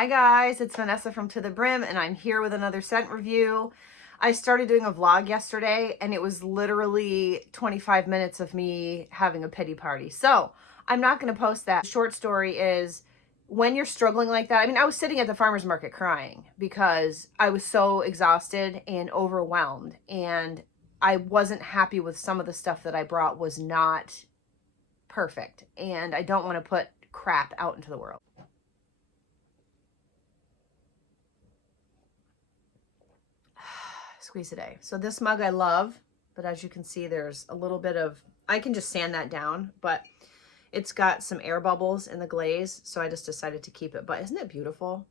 Hi guys, it's Vanessa from To The Brim and I'm here with another scent review. I started doing a vlog yesterday and it was literally 25 minutes of me having a pity party. So I'm not going to post that. The short story is when you're struggling like that. I mean, I was sitting at the farmer's market crying because I was so exhausted and overwhelmed and I wasn't happy with some of the stuff that I brought was not perfect. And I don't want to put crap out into the world. Squeeze today. So this mug I love, but as you can see, there's a little bit of, I can just sand that down, but it's got some air bubbles in the glaze, so I just decided to keep it. But isn't it beautiful?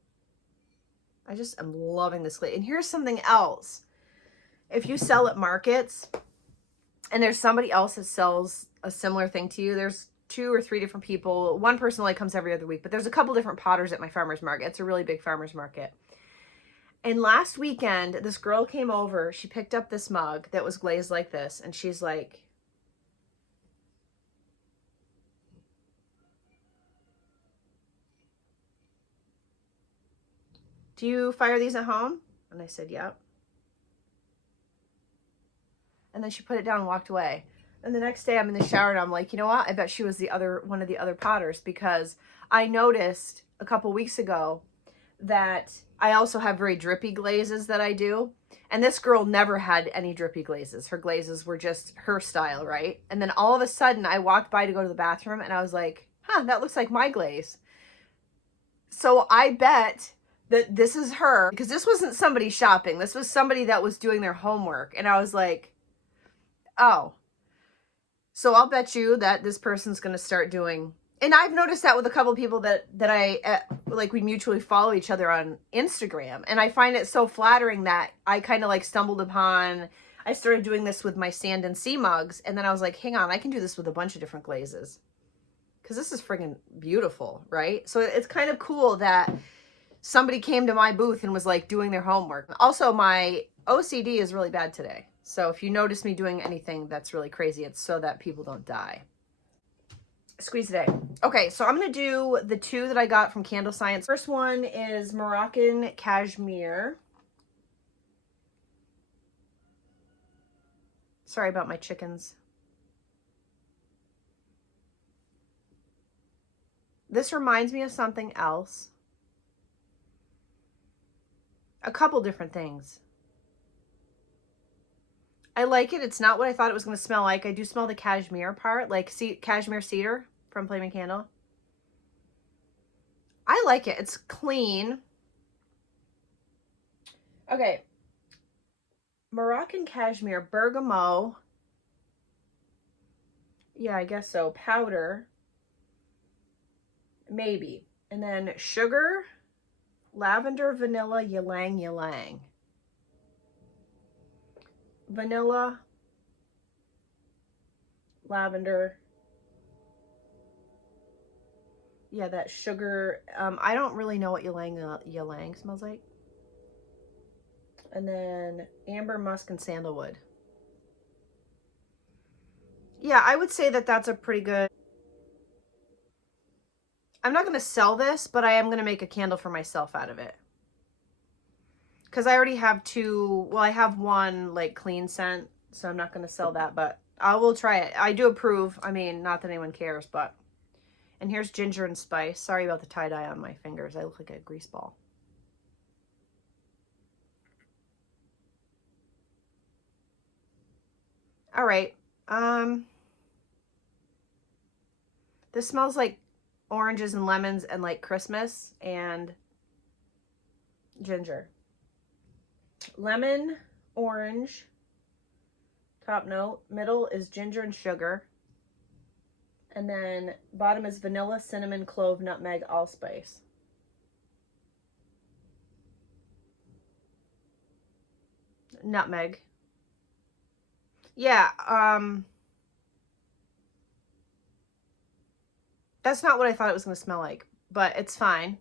I just am loving this glaze. And here's something else. If you sell at markets and there's somebody else that sells a similar thing to you, there's 2 or 3 different people. One person only comes every other week, but there's a couple different potters at my farmer's market. It's a really big farmer's market. And last weekend, this girl came over, she picked up this mug that was glazed like this, and she's like, "Do you fire these at home?" And I said, "Yep." And then she put it down and walked away. And the next day I'm in the shower and I'm like, you know what? I bet she was one of the other potters, because I noticed a couple weeks ago that I also have very drippy glazes that I do. And this girl never had any drippy glazes. Her glazes were just her style, right? And then all of a sudden I walked by to go to the bathroom and I was like, huh, that looks like my glaze. So I bet that this is her, because this wasn't somebody shopping. This was somebody that was doing their homework. And I was like, oh. So I'll bet you that this person's going to start doing, and I've noticed that with a couple of people that I like, we mutually follow each other on Instagram, and I find it so flattering that I kind of like stumbled upon, I started doing this with my Sand and Sea mugs, and then I was like, hang on, I can do this with a bunch of different glazes, because this is friggin' beautiful, right? So it's kind of cool that somebody came to my booth and was like doing their homework. Also, my OCD is really bad today. So if you notice me doing anything that's really crazy, it's so that people don't die. Squeeze today. Okay, so I'm going to do the 2 that I got from Candle Science. First one is Moroccan Cashmere. Sorry about my chickens. This reminds me of something else. A couple different things. I like it. It's not what I thought it was going to smell like. I do smell the cashmere part, like cashmere cedar from Flaming Candle. I like it. It's clean. Okay. Moroccan Cashmere, bergamot. Yeah, I guess so. Powder. Maybe. And then sugar, lavender, vanilla, ylang ylang. Vanilla, lavender. Yeah, that sugar. I don't really know what ylang ylang smells like. And then amber, musk, and sandalwood. Yeah, I would say that that's a pretty good. I'm not going to sell this, but I am going to make a candle for myself out of it. Because I already have 2, well, I have 1 like clean scent, so I'm not going to sell that, but I will try it. I do approve. I mean, not that anyone cares, but. And here's ginger and spice. Sorry about the tie-dye on my fingers. I look like a grease ball. All right. This smells like oranges and lemons and like Christmas and ginger. Lemon, orange, top note. Middle is ginger and sugar. And then bottom is vanilla, cinnamon, clove, nutmeg, allspice. Nutmeg. Yeah, that's not what I thought it was going to smell like, but it's fine.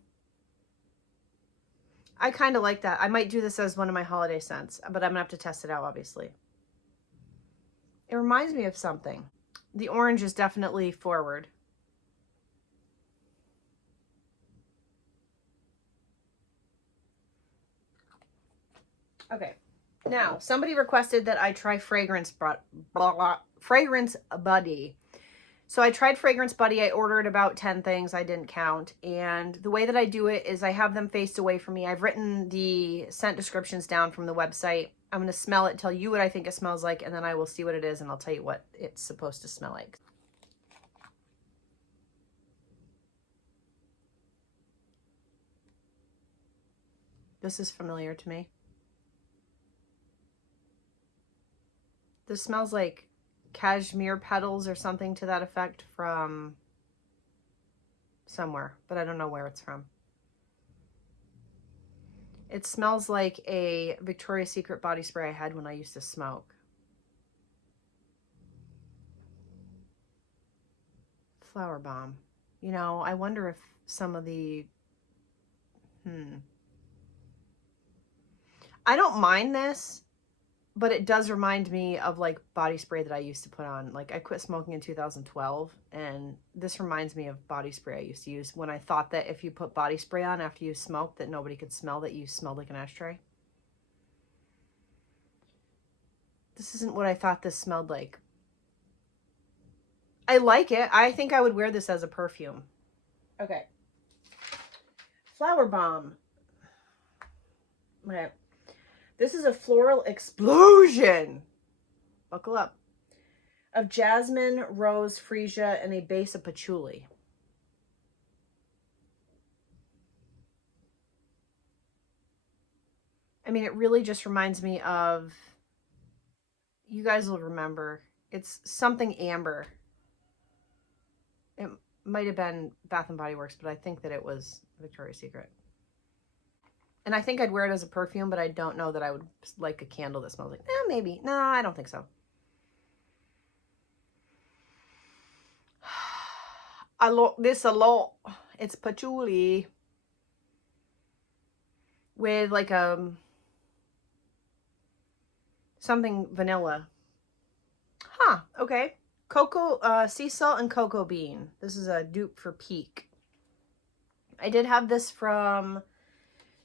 I kind of like that. I might do this as one of my holiday scents, but I'm going to have to test it out, obviously. It reminds me of something. The orange is definitely forward. Okay. Now, somebody requested that I try Fragrance Buddy. So I tried Fragrance Buddy. I ordered about 10 things. I didn't count. And the way that I do it is I have them faced away from me. I've written the scent descriptions down from the website. I'm going to smell it, tell you what I think it smells like, and then I will see what it is, and I'll tell you what it's supposed to smell like. This is familiar to me. This smells like cashmere petals or something to that effect from somewhere, but I don't know where it's from. It smells like a Victoria's Secret body spray I had when I used to smoke. Flower Bomb. You know, I wonder if some of the... I don't mind this, but it does remind me of like body spray that I used to put on. Like I quit smoking in 2012, and this reminds me of body spray I used to use when I thought that if you put body spray on after you smoked that nobody could smell that you smelled like an ashtray. This isn't what I thought this smelled like. I like it. I think I would wear this as a perfume. Okay. Flower Bomb. Okay. This is a floral explosion. Buckle up. Of jasmine, rose, freesia, and a base of patchouli. I mean, it really just reminds me of, you guys will remember, it's something amber. It might have been Bath & Body Works, but I think that it was Victoria's Secret. And I think I'd wear it as a perfume, but I don't know that I would like a candle that smells like, maybe. No, I don't think so. I like this a lot. It's patchouli with like something vanilla. Huh, okay. Cocoa, sea salt and cocoa bean. This is a dupe for Peak. I did have this from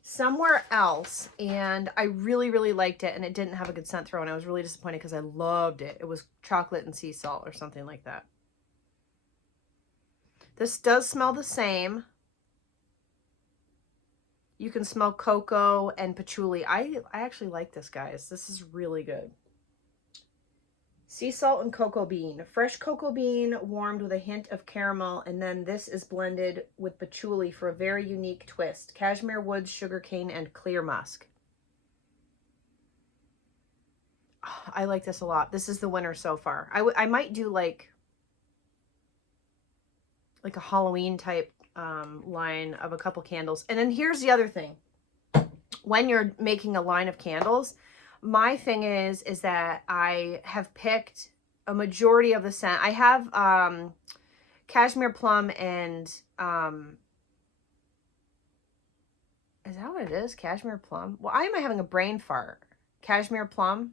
somewhere else, and I really, really liked it, and it didn't have a good scent throw, and I was really disappointed because I loved it. It was chocolate and sea salt or something like that. This does smell the same. You can smell cocoa and patchouli. I actually like this, guys. This is really good. Sea salt and cocoa bean. Fresh cocoa bean warmed with a hint of caramel, and then this is blended with patchouli for a very unique twist. Cashmere woods, sugarcane, and clear musk. Oh, I like this a lot. This is the winner so far. I might do like a Halloween type line of a couple candles. And then here's the other thing. When you're making a line of candles, my thing is that I have picked a majority of the scent. I have cashmere plum and is that what it is? Cashmere plum? Well, I am having a brain fart. Cashmere plum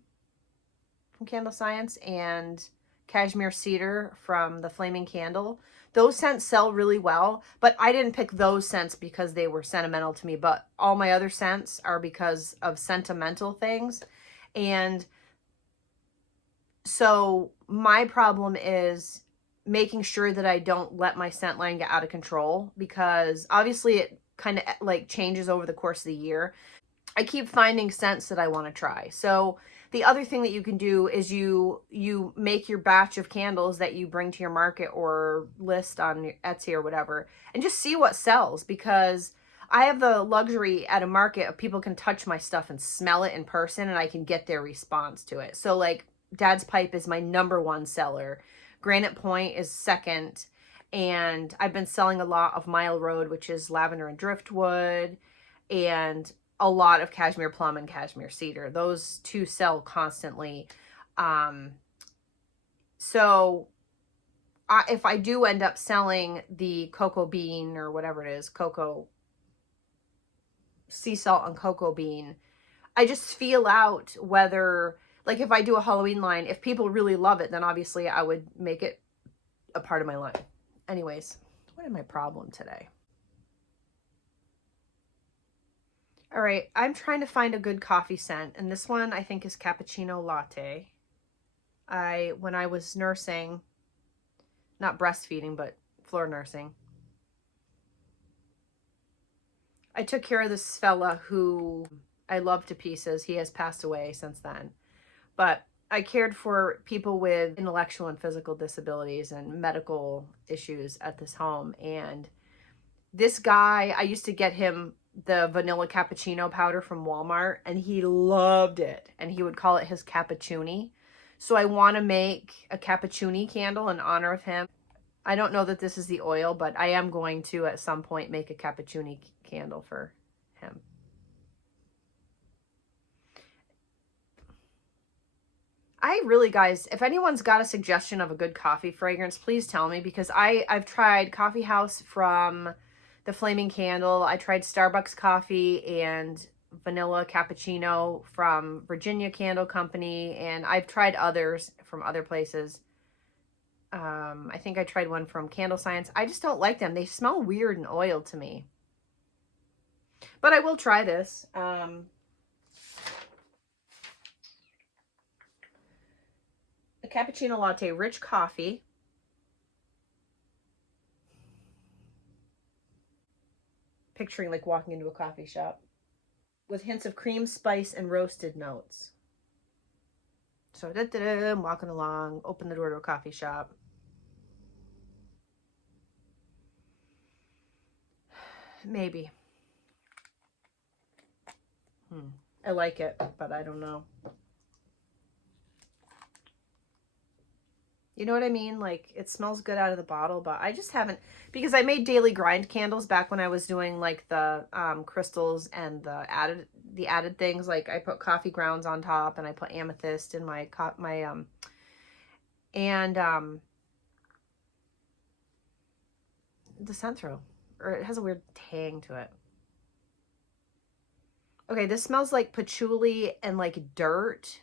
from Candle Science and cashmere cedar from the Flaming Candle. Those scents sell really well, but I didn't pick those scents because they were sentimental to me, but all my other scents are because of sentimental things. And so my problem is making sure that I don't let my scent line get out of control, because obviously it kind of like changes over the course of the year. I keep finding scents that I want to try. So the other thing that you can do is you make your batch of candles that you bring to your market or list on Etsy or whatever, and just see what sells, because I have the luxury at a market of people can touch my stuff and smell it in person, and I can get their response to it. So like Dad's Pipe is my #1 seller. Granite Point is second. And I've been selling a lot of Mile Road, which is lavender and driftwood, and a lot of cashmere plum and cashmere cedar. Those two sell constantly. So if I do end up selling the cocoa bean or whatever it is, cocoa, sea salt and cocoa bean, I just feel out whether, like if I do a Halloween line, if people really love it, then obviously I would make it a part of my line. Anyways, what is my problem today? All right, I'm trying to find a good coffee scent, and this one I think is cappuccino latte. When I was nursing, not breastfeeding, but floor nursing, I took care of this fella who I love to pieces. He has passed away since then. But I cared for people with intellectual and physical disabilities and medical issues at this home. And this guy, I used to get him the vanilla cappuccino powder from Walmart, and he loved it. And he would call it his cappuccini. So I want to make a cappuccini candle in honor of him. I don't know that this is the oil, but I am going to at some point make a cappuccini candle for him. I really, guys, if anyone's got a suggestion of a good coffee fragrance, please tell me, because I've tried Coffee House from the Flaming Candle. I tried Starbucks coffee and vanilla cappuccino from Virginia Candle Company, and I've tried others from other places. I think I tried one from Candle Science. I just don't like them. They smell weird and oil to me. But I will try this. A cappuccino latte, rich coffee. Picturing like walking into a coffee shop with hints of cream, spice, and roasted notes. So I'm walking along, open the door to a coffee shop. Maybe. I like it, but I don't know. You know what I mean? Like, it smells good out of the bottle, but I just haven't, because I made daily grind candles back when I was doing like the crystals and the added things. Like I put coffee grounds on top, and I put amethyst in my the scent throw, or it has a weird tang to it. Okay, this smells like patchouli and like dirt,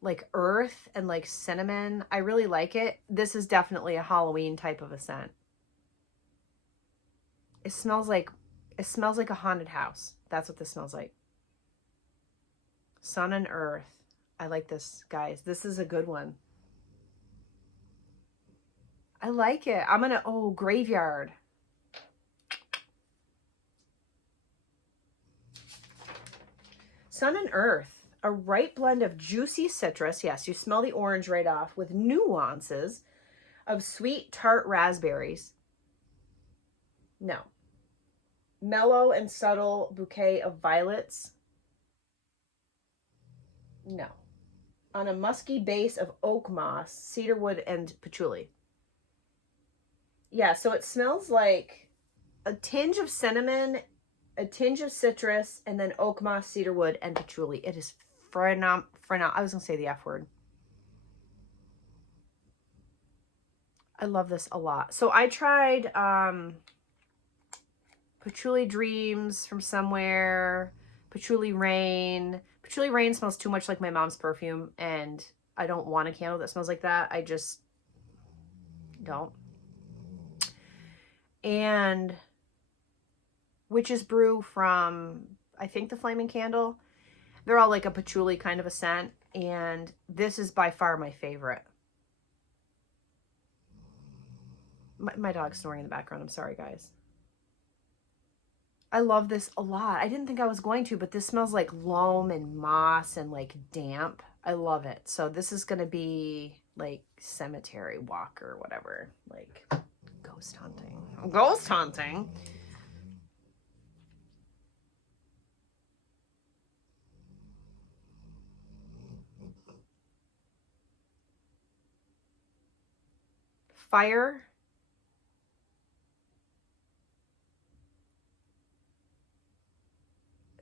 like earth and like cinnamon. I really like it. This is definitely a Halloween type of a scent. It smells like a haunted house. That's what this smells like. Sun and earth. I like this, guys. This is a good one. I like it. I'm gonna, oh, graveyard. Sun and earth. A ripe blend of juicy citrus. Yes, you smell the orange right off, with nuances of sweet tart raspberries. No. Mellow and subtle bouquet of violets. No. On a musky base of oak moss, cedarwood, and patchouli. Yeah, so it smells like a tinge of cinnamon, a tinge of citrus, and then oak moss, cedarwood, and patchouli. It is phenomenal. I was going to say the F word. I love this a lot. So I tried Patchouli Dreams from somewhere, Patchouli Rain. Patchouli Rain smells too much like my mom's perfume, and I don't want a candle that smells like that. I just don't. And Witch's Brew from, I think, the Flaming Candle. They're all like a patchouli kind of a scent, and this is by far my favorite. My dog's snoring in the background. I'm sorry, guys. I love this a lot. I didn't think I was going to, but this smells like loam and moss and like damp. I love it. So this is going to be like cemetery walk or whatever, like ghost hunting. Ghost hunting. Fire.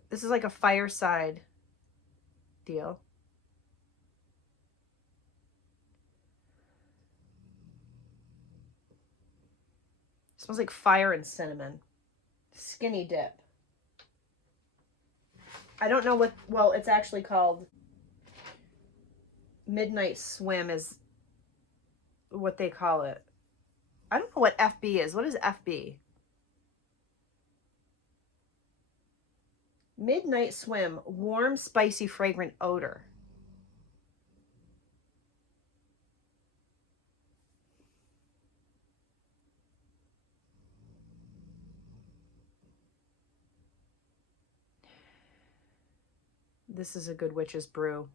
This is like a fireside deal. It smells like fire and cinnamon. Skinny dip. I don't know what, well, it's actually called Midnight Swim is what they call it. I don't know what FB is. What is FB? Midnight Swim, warm, spicy, fragrant odor. This is a good witch's brew.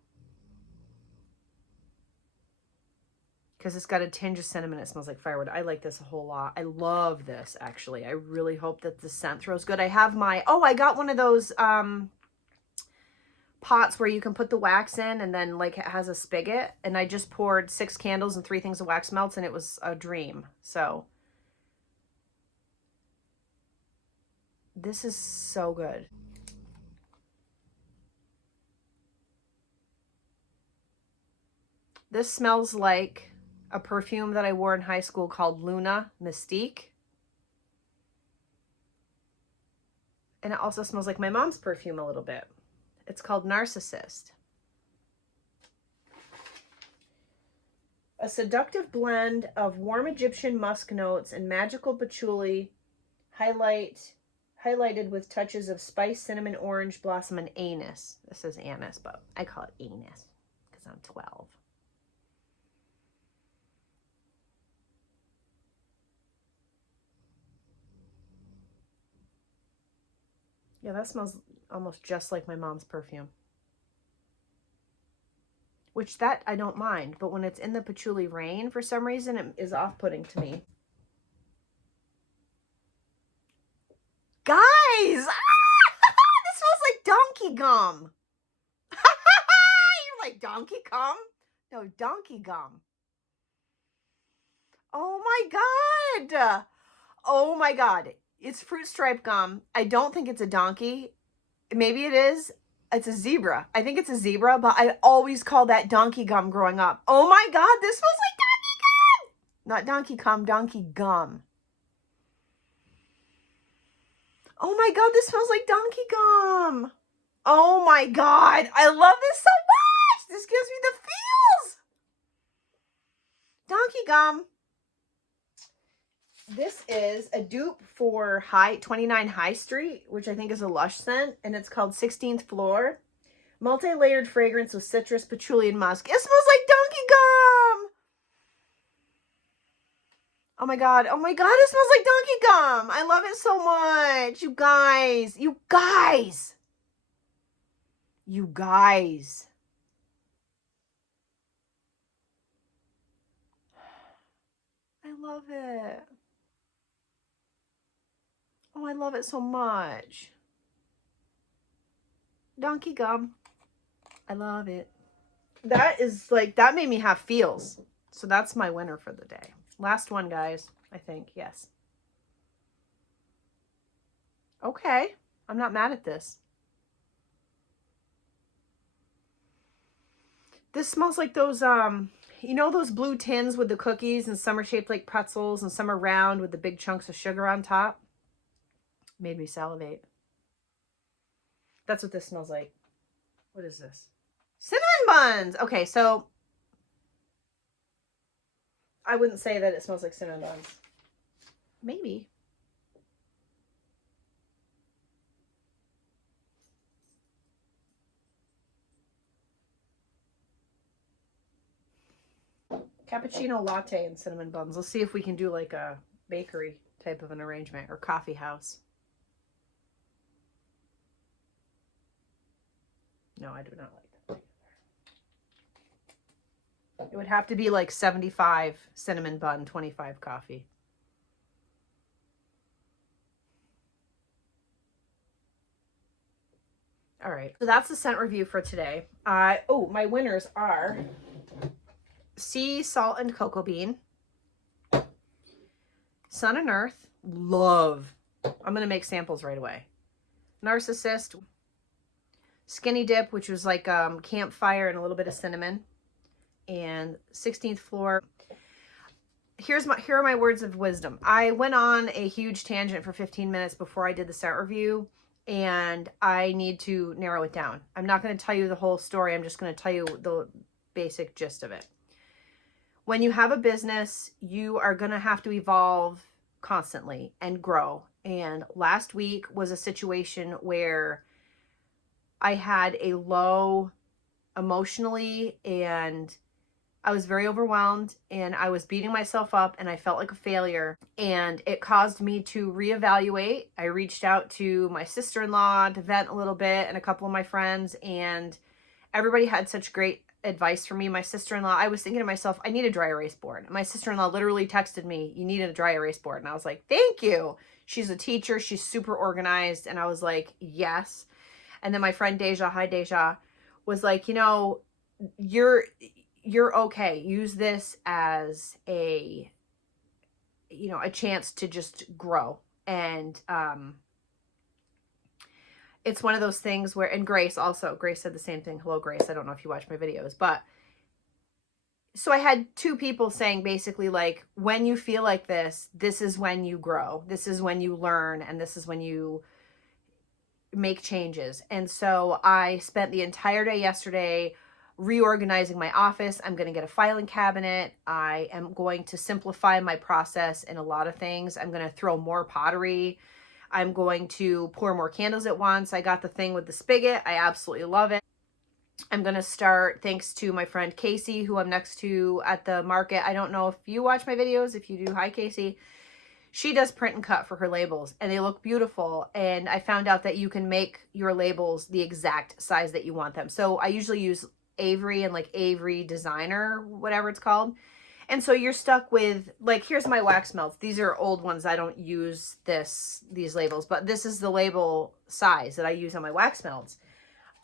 Because it's got a tinge of cinnamon. It smells like firewood. I like this a whole lot. I love this, actually. I really hope that the scent throws good. I have my, oh, I got one of those pots where you can put the wax in and then like it has a spigot. And I just poured 6 candles and 3 things of wax melts and it was a dream. So this is so good. This smells like a perfume that I wore in high school called Luna Mystique. And it also smells like my mom's perfume a little bit. It's called Narcissist. A seductive blend of warm Egyptian musk notes and magical patchouli, highlighted with touches of spice, cinnamon, orange, blossom, and anise. This is anise, but I call it anise because I'm 12. Yeah, that smells almost just like my mom's perfume. Which that I don't mind, but when it's in the patchouli rain, for some reason, it is off-putting to me. Guys! This smells like donkey gum. You're like, donkey gum? No, donkey gum. Oh my God. Oh my God. It's fruit stripe gum. I don't think it's a donkey. Maybe it is. It's a zebra. I think it's a zebra, but I always called that donkey gum growing up. Oh my God, this smells like donkey gum. Not donkey gum, donkey gum. Oh my God, this smells like donkey gum. Oh my God, I love this so much. This gives me the feels. Donkey gum. This is a dupe for 29 High Street, which I think is a Lush scent, and it's called 16th Floor. Multi-layered fragrance with citrus, patchouli, and musk. It smells like donkey gum! Oh my God, it smells like donkey gum! I love it so much! You guys! You guys! You guys! I love it. Oh, I love it so much. Donkey gum. I love it. That is like, that made me have feels. So that's my winner for the day. Last one, guys, I think. Yes. Okay. I'm not mad at this. This smells like those, you know those blue tins with the cookies, and some are shaped like pretzels and some are round with the big chunks of sugar on top? Made me salivate. That's what this smells like. What is this? Cinnamon buns! Okay, so I wouldn't say that it smells like cinnamon buns. Maybe. Cappuccino latte and cinnamon buns. Let's see if we can do like a bakery type of an arrangement, or coffee house. No, I do not like that. It would have to be like 75 cinnamon bun, 25 coffee. All right, so that's the scent review for today. Oh, my winners are Sea Salt and Cocoa Bean, Sun and Earth, love. I'm gonna make samples right away. Narcissist, Skinny Dip, which was like campfire and a little bit of cinnamon, and 16th Floor. Here are my words of wisdom. I went on a huge tangent for 15 minutes before I did the scent review, and I need to narrow it down. I'm not going to tell you the whole story. I'm just going to tell you the basic gist of it. When you have a business, you are going to have to evolve constantly and grow. And last week was a situation where I had a low emotionally, and I was very overwhelmed, and I was beating myself up, and I felt like a failure, and it caused me to reevaluate. I reached out to my sister-in-law to vent a little bit, and a couple of my friends, and everybody had such great advice for me. My sister-in-law, I was thinking to myself, I need a dry erase board. My sister-in-law literally texted me, you need a dry erase board. And I was like, thank you. She's a teacher. She's super organized. And I was like, yes. And then my friend Deja, hi Deja, was like, you know, you're okay. Use this as a, you know, a chance to just grow. And it's one of those things where, and Grace also, Grace said the same thing. Hello, Grace. I don't know if you watch my videos, but so I had two people saying basically like, when you feel like this is when you grow. This is when you learn, and this is when you make changes. And so I spent the entire day yesterday reorganizing my office. I'm going to get a filing cabinet. I am going to simplify my process in a lot of things. I'm going to throw more pottery. I'm going to pour more candles at once. I got the thing with the spigot. I absolutely love it. I'm going to start, thanks to my friend Casey, who I'm next to at the market. I don't know if you watch my videos. If you do, hi Casey. She does print and cut for her labels, and they look beautiful. And I found out that you can make your labels the exact size that you want them. So I usually use Avery and like Avery Designer, whatever it's called. And so you're stuck with, like, here's my wax melts. These are old ones. I don't use these labels, but this is the label size that I use on my wax melts.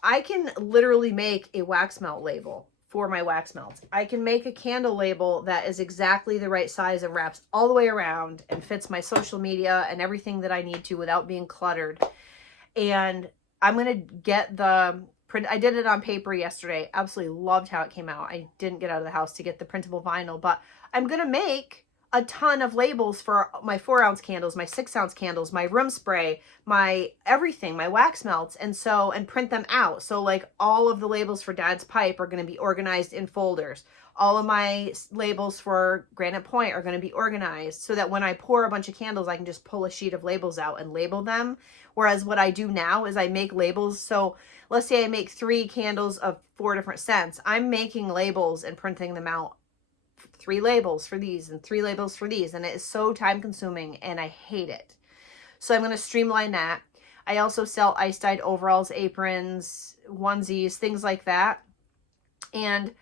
I can literally make a wax melt label for my wax melts. I can make a candle label that is exactly the right size and wraps all the way around and fits my social media and everything that I need to without being cluttered. And I'm going to get the print. I did it on paper yesterday. Absolutely loved how it came out. I didn't get out of the house to get the printable vinyl, but I'm going to make a ton of labels for my 4-ounce candles, my 6-ounce candles, my room spray, my everything, my wax melts, and print them out. So like all of the labels for Dad's Pipe are going to be organized in folders. All of my labels for Granite Point are going to be organized so that when I pour a bunch of candles, I can just pull a sheet of labels out and label them. Whereas what I do now is I make labels. So let's say I make 3 candles of 4 different scents. I'm making labels and printing them out. 3 labels for these and 3 labels for these. And it is so time consuming and I hate it. So I'm going to streamline that. I also sell ice-dyed overalls, aprons, onesies, things like that. And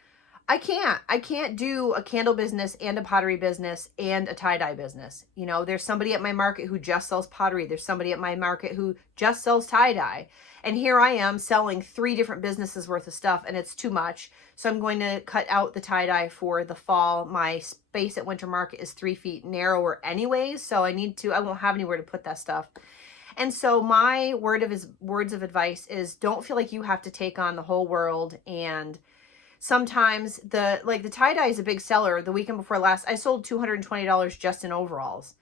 I can't do a candle business and a pottery business and a tie-dye business. You know, there's somebody at my market who just sells pottery. There's somebody at my market who just sells tie-dye. And here I am selling 3 different businesses worth of stuff, and it's too much. So I'm going to cut out the tie-dye for the fall. My space at Winter Market is 3 feet narrower anyways, so I won't have anywhere to put that stuff. And so my words of advice is, don't feel like you have to take on the whole world. And sometimes the tie-dye is a big seller. The weekend before last, I sold $220 just in overalls.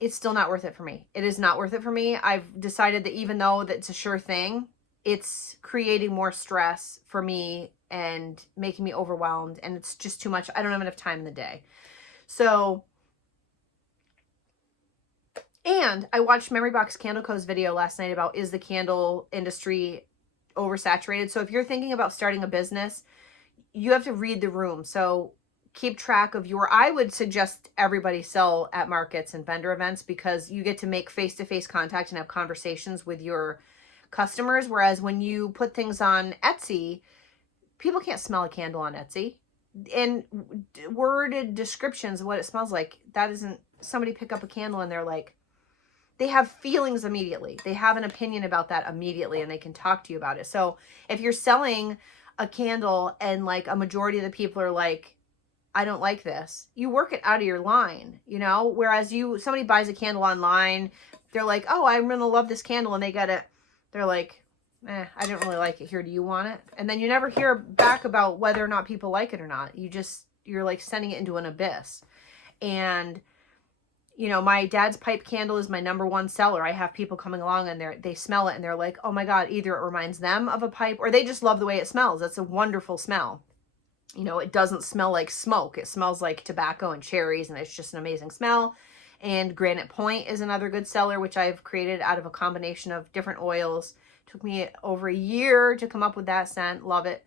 It's still not worth it for me. It is not worth it for me. I've decided that even though that's a sure thing, it's creating more stress for me and making me overwhelmed, and it's just too much. I don't have enough time in the day. So, and I watched Memory Box Candle Co.'s video last night about, is the candle industry oversaturated? So if you're thinking about starting a business, you have to read the room. So keep track of I would suggest everybody sell at markets and vendor events, because you get to make face-to-face contact and have conversations with your customers. Whereas when you put things on Etsy, people can't smell a candle on Etsy. And worded descriptions of what it smells like, that isn't, somebody pick up a candle and they're like, they have feelings immediately. They have an opinion about that immediately, and they can talk to you about it. So if you're selling a candle and like a majority of the people are like, I don't like this, you work it out of your line, you know? Whereas somebody buys a candle online, they're like, oh, I'm going to love this candle. And they get it. They're like, I didn't really like it here. Do you want it? And then you never hear back about whether or not people like it or not. You're like sending it into an abyss. And, you know, my Dad's Pipe candle is my #1 seller. I have people coming along and they smell it and they're like, oh my God, either it reminds them of a pipe or they just love the way it smells. It's a wonderful smell. You know, it doesn't smell like smoke. It smells like tobacco and cherries, and it's just an amazing smell. And Granite Point is another good seller, which I've created out of a combination of different oils. Took me over a year to come up with that scent. Love it.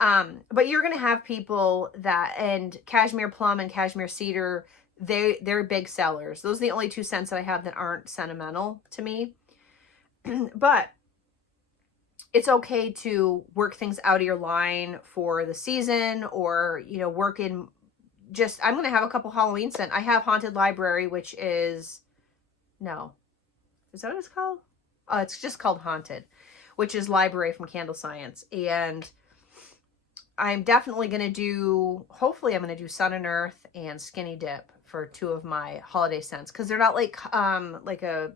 But you're going to have people that, and Cashmere Plum and Cashmere Cedar, they're big sellers. Those are the only two scents that I have that aren't sentimental to me. But it's okay to work things out of your line for the season, or, you know, work in just, I'm going to have a couple Halloween scent. I have Haunted Library, which is, no, is that what it's called? Oh, it's just called Haunted, which is Library from Candle Science. And I'm definitely going to do, hopefully I'm going to do Sun and Earth and Skinny Dip for two of my holiday scents. Because they're not like a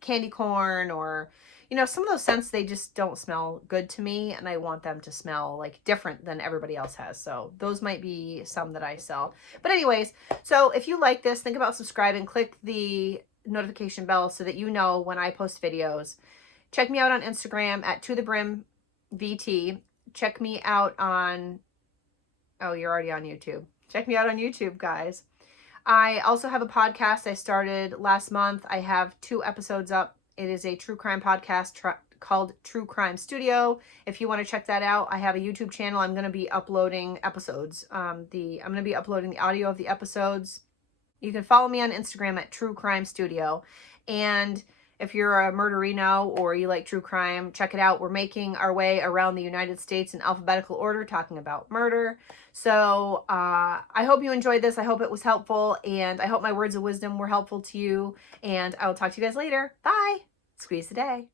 candy corn, or, you know, some of those scents, they just don't smell good to me, and I want them to smell like different than everybody else has. So those might be some that I sell. But anyways, so if you like this, think about subscribing, click the notification bell so that you know when I post videos. Check me out on Instagram at ToTheBrimVT. Check me out on, oh, you're already on YouTube. Check me out on YouTube, guys. I also have a podcast I started last month. I have 2 episodes up. It is a true crime podcast called True Crime Studio. If you want to check that out, I have a YouTube channel. I'm going to be uploading episodes. I'm going to be uploading the audio of the episodes. You can follow me on Instagram at True Crime Studio. And if you're a murderino or you like true crime, check it out. We're making our way around the United States in alphabetical order, talking about murder. So I hope you enjoyed this. I hope it was helpful, and I hope my words of wisdom were helpful to you. And I will talk to you guys later. Bye. Squeeze the day.